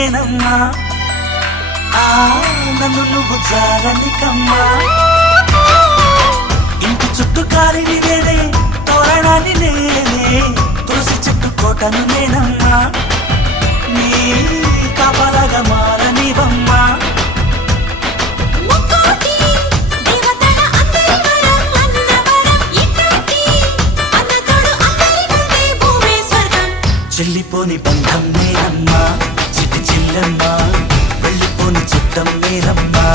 నేనమ్మా నన్ను నువ్వు జాలనికమ్మా ఇంటి చుట్టూ కాలిని నేనే తోరణాన్ని నేనే తులసి చెట్టు కోటను నేనమ్మా నీ కాపలాగా మారనివమ్మా చెల్లిపోని బంధం నేనమ్మా చిట్టి చెల్లెమ్మా వెళ్ళిపోని చిత్తం నేనమ్మా